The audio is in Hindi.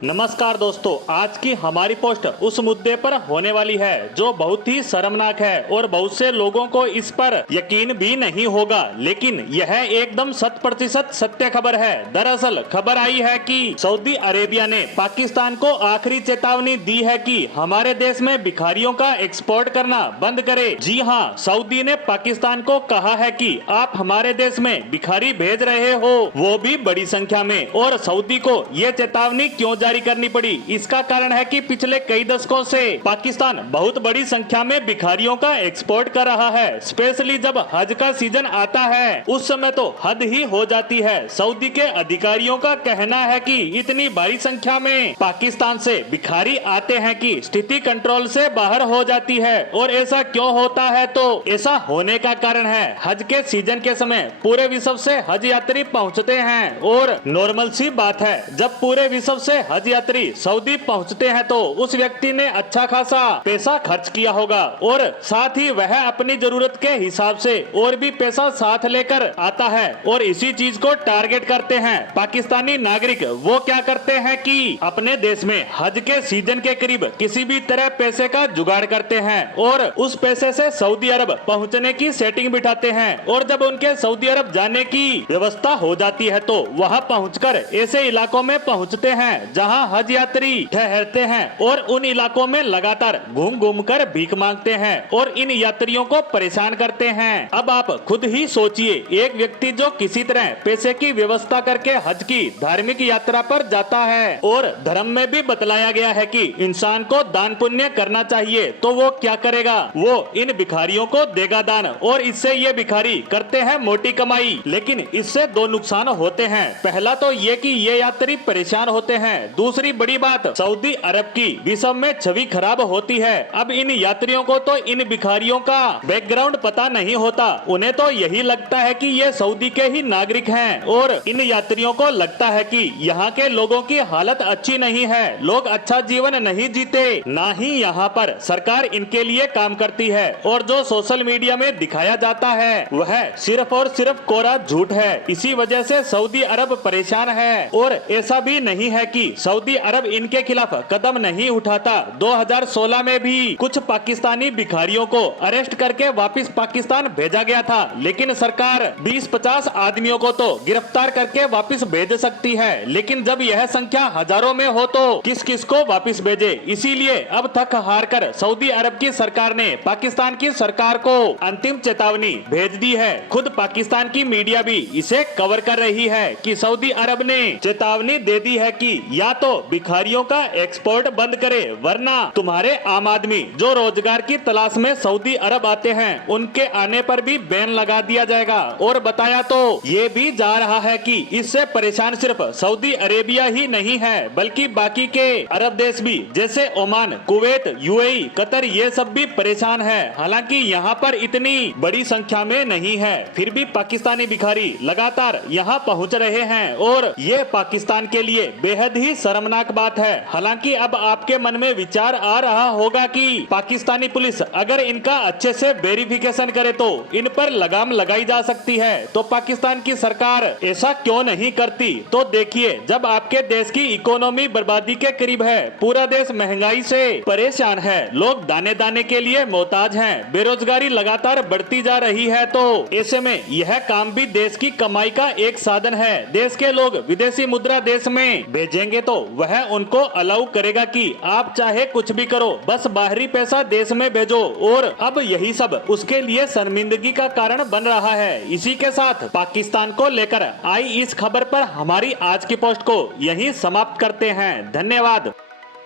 नमस्कार दोस्तों, आज की हमारी पोस्ट उस मुद्दे पर होने वाली है जो बहुत ही शर्मनाक है और बहुत से लोगों को इस पर यकीन भी नहीं होगा, लेकिन यह एकदम 100% सत्य खबर है। दरअसल खबर आई है कि सऊदी अरेबिया ने पाकिस्तान को आखिरी चेतावनी दी है कि हमारे देश में भिखारियों का एक्सपोर्ट करना बंद करे। जी हाँ, सऊदी ने पाकिस्तान को कहा है कि आप हमारे देश में भिखारी भेज रहे हो, वो भी बड़ी संख्या में। और सऊदी को ये चेतावनी क्यों जारी करनी पड़ी? इसका कारण है कि पिछले कई दशकों से पाकिस्तान बहुत बड़ी संख्या में भिखारियों का एक्सपोर्ट कर रहा है। स्पेशली जब हज का सीजन आता है उस समय तो हद ही हो जाती है। सऊदी के अधिकारियों का कहना है कि इतनी बड़ी संख्या में पाकिस्तान से भिखारी आते हैं कि स्थिति कंट्रोल से बाहर हो जाती है। और ऐसा क्यों होता है? तो ऐसा होने का कारण है हज के सीजन के समय पूरे विश्व से हज यात्री पहुंचते हैं और नॉर्मल सी बात है, जब पूरे विश्व से हज यात्री सऊदी पहुंचते हैं तो उस व्यक्ति ने अच्छा खासा पैसा खर्च किया होगा और साथ ही वह अपनी जरूरत के हिसाब से और भी पैसा साथ लेकर आता है और इसी चीज को टारगेट करते हैं। पाकिस्तानी नागरिक वो क्या करते हैं कि अपने देश में हज के सीजन के करीब किसी भी तरह पैसे का जुगाड़ करते हैं और उस पैसे से सऊदी अरब पहुंचने की सेटिंग बिठाते हैं। और जब उनके सऊदी अरब जाने की व्यवस्था हो जाती है तो वहां पहुंचकर ऐसे इलाकों में पहुंचते हैं जहां हज यात्री ठहरते हैं और उन इलाकों में लगातार घूम घूम कर भीख मांगते हैं और इन यात्रियों को परेशान करते हैं। अब आप खुद ही सोचिए, एक व्यक्ति जो किसी तरह पैसे की व्यवस्था करके हज की धार्मिक यात्रा पर जाता है और धर्म में भी बतलाया गया है कि इंसान को दान पुण्य करना चाहिए, तो वो क्या करेगा? वो इन भिखारियों को देगा दान और इससे ये भिखारी करते हैं मोटी कमाई। लेकिन इससे दो नुकसान होते हैं। पहला तो ये कि ये यात्री परेशान होते हैं। दूसरी बड़ी बात, सऊदी अरब की विश्व में छवि खराब होती है। अब इन यात्रियों को तो इन भिखारियों का बैकग्राउंड पता नहीं होता, उन्हें तो यही लगता है कि ये सऊदी के ही नागरिक हैं और इन यात्रियों को लगता है कि यहाँ के लोगों की हालत अच्छी नहीं है, लोग अच्छा जीवन नहीं जीते, ना ही यहाँ पर सरकार इनके लिए काम करती है। और जो सोशल मीडिया में दिखाया जाता है वह सिर्फ और सिर्फ कोरा झूठ है। इसी वजह से सऊदी अरब परेशान है। और ऐसा भी नहीं है कि सऊदी अरब इनके खिलाफ कदम नहीं उठाता। 2016 में भी कुछ पाकिस्तानी भिखारियों को अरेस्ट करके वापस पाकिस्तान भेजा गया था, लेकिन सरकार 20-50 आदमियों को तो गिरफ्तार करके वापस भेज सकती है, लेकिन जब यह संख्या हजारों में हो तो किस किस को वापस भेजे? इसीलिए अब थक हार कर सऊदी अरब की सरकार ने पाकिस्तान की सरकार को अंतिम चेतावनी भेज दी है। खुद पाकिस्तान की मीडिया भी इसे कवर कर रही है कि सऊदी अरब ने चेतावनी दे दी है कि या तो भिखारियों का एक्सपोर्ट बंद करे, वरना तुम्हारे आम आदमी जो रोजगार की तलाश में सऊदी अरब आते हैं उनके आने पर भी बैन लगा दिया जाएगा। और बताया तो ये भी जा रहा है कि इससे परेशान सिर्फ सऊदी अरेबिया ही नहीं है, बल्कि बाकी के अरब देश भी, जैसे ओमान, कुवैत, यूएई, कतर, ये सब भी परेशान है। हालांकि यहाँ पर इतनी बड़ी संख्या में नहीं है, फिर भी पाकिस्तानी भिखारी लगातार यहाँ पहुँच रहे हैं और ये पाकिस्तान के लिए बेहद ही शर्मनाक बात है। हालांकि अब आपके मन में विचार आ रहा होगा कि पाकिस्तानी पुलिस अगर इनका अच्छे से वेरिफिकेशन करे तो इन पर लगाम लगाई जा सकती है, तो पाकिस्तान की सरकार ऐसा क्यों नहीं करती? तो देखिए, जब आपके देश की इकोनॉमी बर्बादी के करीब है, पूरा देश महंगाई से परेशान है, लोग दाने दाने के लिए मोहताज हैं, बेरोजगारी लगातार बढ़ती जा रही है, तो ऐसे में यह काम भी देश की कमाई का एक साधन है। देश के लोग विदेशी मुद्रा देश में भेजेंगे तो वह उनको अलाउ करेगा कि आप चाहे कुछ भी करो, बस बाहरी पैसा देश में भेजो। और अब यही सब उसके लिए शर्मिंदगी का कारण बन रहा है। इसी के साथ पाकिस्तान को लेकर आई इस खबर पर हमारी आज की पोस्ट को यहीं समाप्त करते हैं। धन्यवाद।